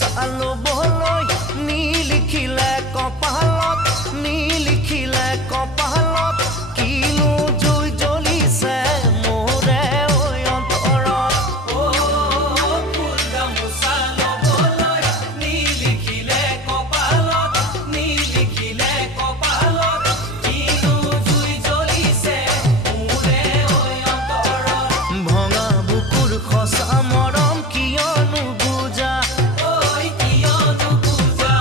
গামোচা লবলৈ নিলিখিলে কপালত নিলিখিলে কপালত কিনো জুই জ্বলিছে মোৰে ঐ অন্তৰত ফুল গামোচা লবলৈ নিলিখিলে কপালত নিলিখিলে কপালত কিনো জুই জ্বলিছে মোৰে ঐ অন্তৰত ভঙা বুকুৰ খচা মৰম কিয়নো বুজা কিয়নো বুজা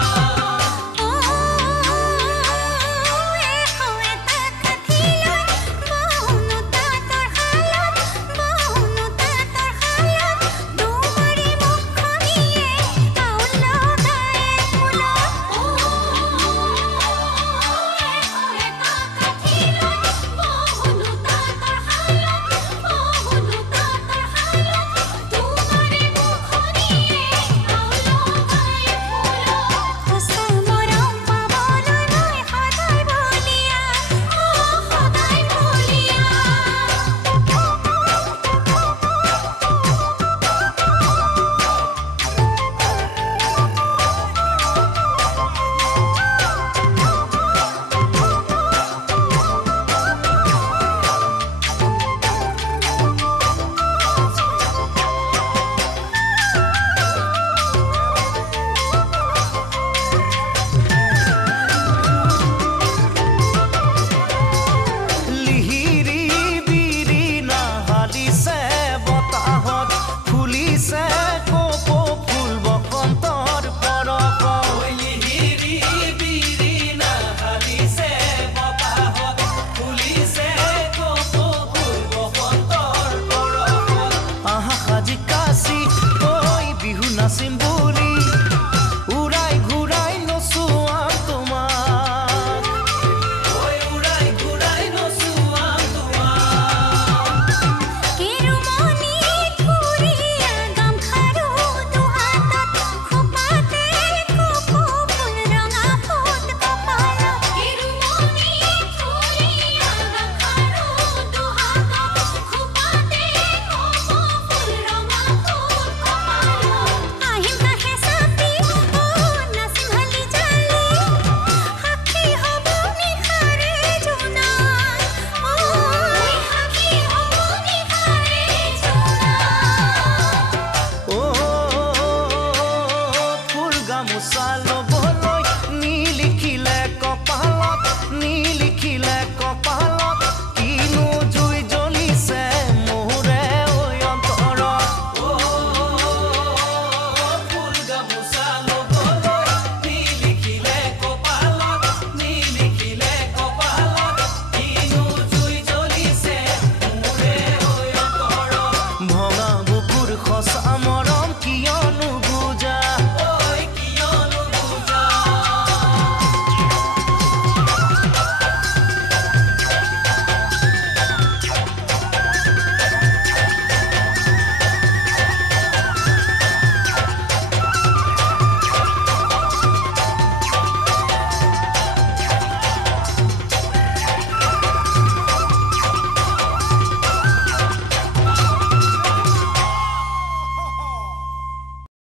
নাচিম বুলি উৰাই ঘূৰাই নচুৱাম তোমাক উৰাই ঘূৰাই নচুৱাম তোমাক কেৰুমণি ঘূৰিয়া গামখাৰু দুহাতত খোপাতে কপৌ ফুল ৰঙা ফুট কপালত কেৰুমণি ঘূৰিয়া গামখাৰু দুহাতত খোপাতে কপৌ ফুল ৰঙা ফুট কপালত আহিম কাষে চাপি নাচিম হালি জালি সাক্ষী হ'ব নিশাৰে জোনাক সাক্ষী হ'ব নিশাৰে জোনাক ফুল গামোচা